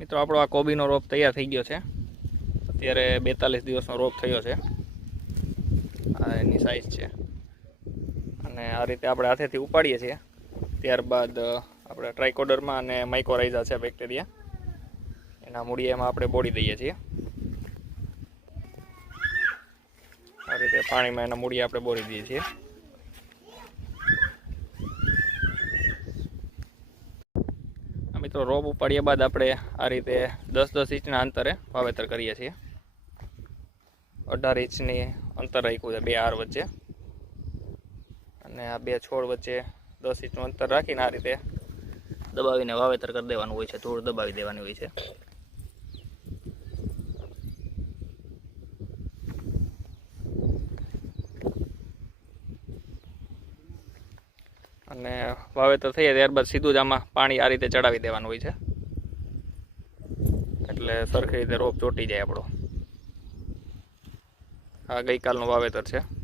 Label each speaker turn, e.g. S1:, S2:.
S1: મિત્રો, આપણો આ કોબીનો રોપ તૈયાર થઈ ગયો છે. અત્યારે બેતાલીસ દિવસનો રોપ થયો છે. આ એની સાઈઝ છે. અને આ રીતે આપણે હાથેથી ઉપાડીએ છીએ. ત્યારબાદ આપણે ટ્રાયકોડરમાં અને માઇકોરાઇઝા છે બેક્ટેરિયા એના મૂળિયામાં આપણે બોળી દઈએ છીએ. આ રીતે પાણીમાં એના મૂળિયા આપણે બોળી દઈએ છીએ. મિત્રો રોપ ઉપાડ્યા બાદ આપણે આ રીતે દસ દસ ઇંચના અંતરે વાવેતર કરીએ છીએ. અઢાર ઇંચની અંતર રાખ્યું છે, બે આર વચ્ચે. અને આ બે છોડ વચ્ચે દસ ઇંચનું અંતર રાખીને આ રીતે દબાવીને વાવેતર કરી દેવાનું હોય છે, ધૂળ દબાવી દેવાની હોય છે. અને વાવેતર થઈ જાય ત્યારબાદ સીધું જ આમાં પાણી આ રીતે ચડાવી દેવાનું હોય છે. એટલે સરખી રીતે રોપ ચોટી જાય આપણો. આ ગઈકાલનું વાવેતર છે.